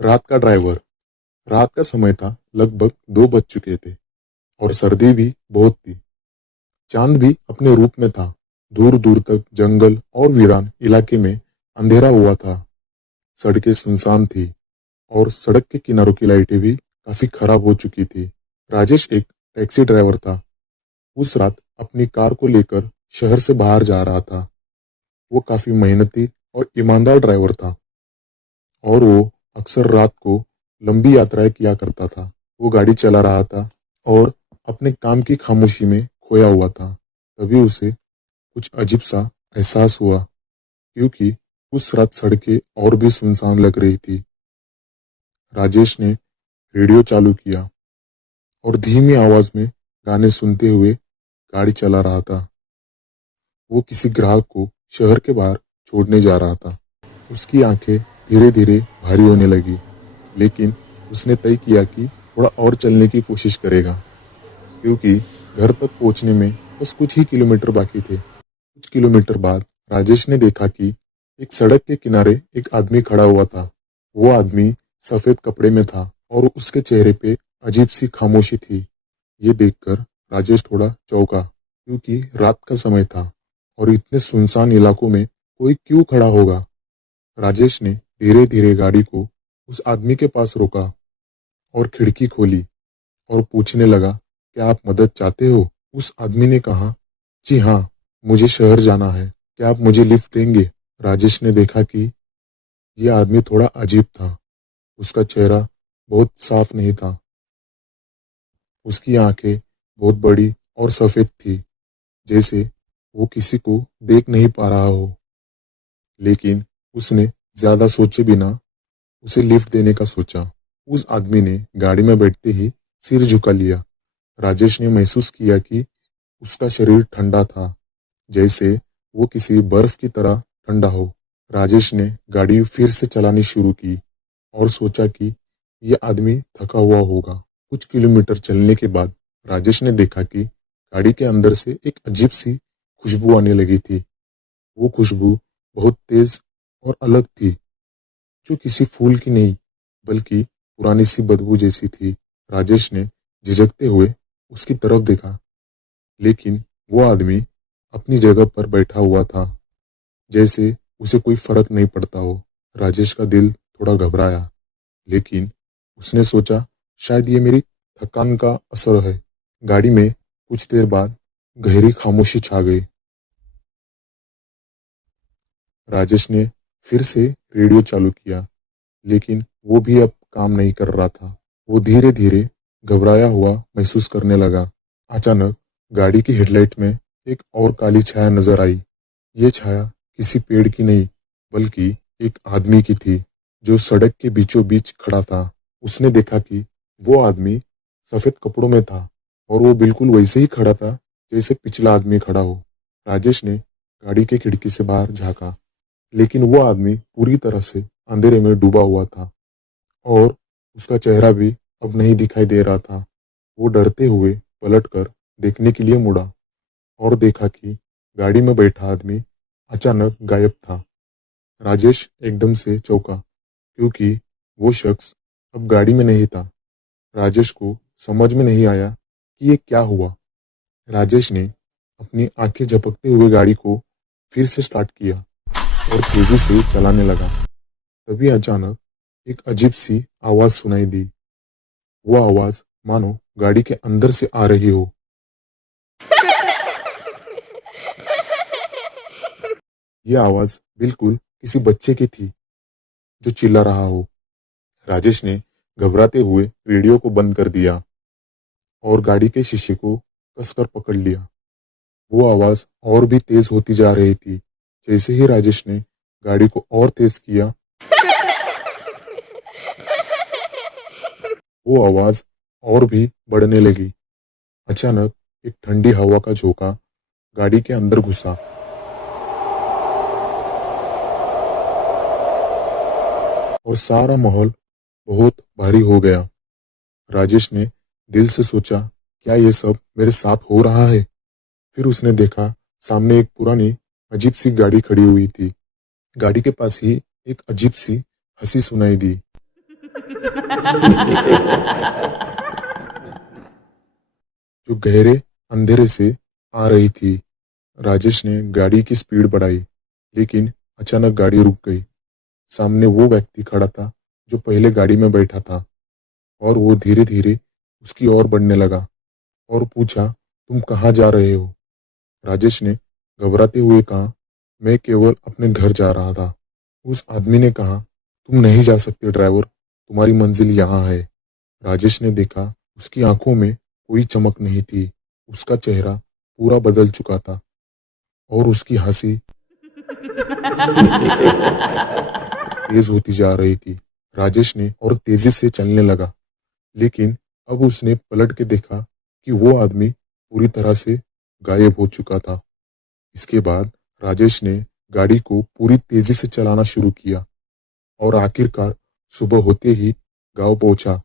रात का ड्राइवर। रात का समय था, लगभग 2 बज चुके थे और सर्दी भी बहुत थी। चांद भी अपने रूप में था। दूर दूर तक जंगल और वीरान इलाके में अंधेरा हुआ था। सड़कें सुनसान थी और सड़क के किनारों की लाइटें भी काफी खराब हो चुकी थी। राजेश एक टैक्सी ड्राइवर था। उस रात अपनी कार को लेकर शहर से बाहर जा रहा था। वो काफी मेहनती और ईमानदार ड्राइवर था और वो अक्सर रात को लंबी यात्राएं किया करता था। वो गाड़ी चला रहा था और अपने काम की खामोशी में खोया हुआ था। तभी उसे कुछ अजीब सा एहसास हुआ, क्योंकि उस रात सड़कें और भी सुनसान लग रही थी। राजेश ने रेडियो चालू किया और धीमी आवाज में गाने सुनते हुए गाड़ी चला रहा था। वो किसी ग्राहक को शहर के बाहर छोड़ने जा रहा था। उसकी आंखें धीरे धीरे भारी होने लगी, लेकिन उसने तय किया कि थोड़ा और चलने की कोशिश करेगा, क्योंकि घर तक पहुंचने में बस कुछ ही किलोमीटर बाकी थे। कुछ किलोमीटर बाद राजेश ने देखा कि एक सड़क के किनारे एक आदमी खड़ा हुआ था। वो आदमी सफेद कपड़े में था और उसके चेहरे पे अजीब सी खामोशी थी। ये देखकर राजेश थोड़ा चौंका, क्योंकि रात का समय था और इतने सुनसान इलाकों में कोई क्यों खड़ा होगा। राजेश ने धीरे धीरे गाड़ी को उस आदमी के पास रोका और खिड़की खोली और पूछने लगा, क्या आप मदद चाहते हो? उस आदमी ने कहा, जी हाँ, मुझे शहर जाना है, क्या आप मुझे लिफ्ट देंगे? राजेश ने देखा कि यह आदमी थोड़ा अजीब था। उसका चेहरा बहुत साफ नहीं था। उसकी आंखें बहुत बड़ी और सफेद थी, जैसे वो किसी को देख नहीं पा रहा हो। लेकिन उसने ज्यादा सोचे बिना उसे लिफ्ट देने का सोचा। उस आदमी ने गाड़ी में बैठते ही सिर झुका लिया। राजेश ने महसूस किया कि उसका शरीर ठंडा था, जैसे वो किसी बर्फ की तरह ठंडा हो। राजेश ने गाड़ी फिर से चलानी शुरू की और सोचा कि यह आदमी थका हुआ होगा। कुछ किलोमीटर चलने के बाद राजेश ने देखा कि गाड़ी के अंदर से एक अजीब सी खुशबू आने लगी थी। वो खुशबू बहुत तेज और अलग थी, जो किसी फूल की नहीं, बल्कि पुरानी सी बदबू जैसी थी। राजेश ने झिझकते हुए उसकी तरफ देखा, लेकिन वो आदमी अपनी जगह पर बैठा हुआ था, जैसे उसे कोई फर्क नहीं पड़ता हो। राजेश का दिल थोड़ा घबराया, लेकिन उसने सोचा शायद ये मेरी थकान का असर है। गाड़ी में कुछ देर बाद गहरी खामोशी छा गई। राजेश ने फिर से रेडियो चालू किया, लेकिन वो भी अब काम नहीं कर रहा था। वो धीरे धीरे घबराया हुआ महसूस करने लगा। अचानक गाड़ी की हेडलाइट में एक और काली छाया नजर आई। ये छाया किसी पेड़ की नहीं, बल्कि एक आदमी की थी, जो सड़क के बीचों बीच खड़ा था। उसने देखा कि वो आदमी सफेद कपड़ों में था और वो बिल्कुल वैसे ही खड़ा था जैसे पिछला आदमी खड़ा हो। राजेश ने गाड़ी के खिड़की से बाहर झांका, लेकिन वो आदमी पूरी तरह से अंधेरे में डूबा हुआ था और उसका चेहरा भी अब नहीं दिखाई दे रहा था। वो डरते हुए पलटकर देखने के लिए मुड़ा और देखा कि गाड़ी में बैठा आदमी अचानक गायब था। राजेश एकदम से चौंका, क्योंकि वो शख्स अब गाड़ी में नहीं था। राजेश को समझ में नहीं आया कि ये क्या हुआ। राजेश ने अपनी आंखें झपकते हुए गाड़ी को फिर से स्टार्ट किया और तेजी से चलाने लगा। तभी अचानक एक अजीब सी आवाज सुनाई दी। वो आवाज मानो गाड़ी के अंदर से आ रही हो। यह आवाज बिल्कुल किसी बच्चे की थी, जो चिल्ला रहा हो। राजेश ने घबराते हुए रेडियो को बंद कर दिया और गाड़ी के शीशे को कसकर पकड़ लिया। वो आवाज और भी तेज होती जा रही थी। जैसे ही राजेश ने गाड़ी को और तेज किया, वो आवाज और भी बढ़ने लगी। अचानक एक ठंडी हवा का झोंका गाड़ी के अंदर घुसा और सारा माहौल बहुत भारी हो गया। राजेश ने दिल से सोचा, क्या ये सब मेरे साथ हो रहा है? फिर उसने देखा सामने एक पुरानी अजीब सी गाड़ी खड़ी हुई थी। गाड़ी के पास ही एक अजीब सी हंसी सुनाई दी। जो गहरे अंधेरे से आ रही थी। राजेश ने गाड़ी की स्पीड बढ़ाई, लेकिन अचानक गाड़ी रुक गई। सामने वो व्यक्ति खड़ा था जो पहले गाड़ी में बैठा था, और वो धीरे धीरे उसकी ओर बढ़ने लगा और पूछा, तुम कहाँ जा रहे हो? राजेश ने घबराते हुए कहा, मैं केवल अपने घर जा रहा था। उस आदमी ने कहा, तुम नहीं जा सकते ड्राइवर, तुम्हारी मंजिल यहाँ है। राजेश ने देखा, उसकी आंखों में कोई चमक नहीं थी। उसका चेहरा पूरा बदल चुका था और उसकी हंसी तेज होती जा रही थी। राजेश ने और तेजी से चलने लगा, लेकिन अब उसने पलट के देखा कि वो आदमी पूरी तरह से गायब हो चुका था। इसके बाद राजेश ने गाड़ी को पूरी तेजी से चलाना शुरू किया और आखिरकार सुबह होते ही गांव पहुंचा।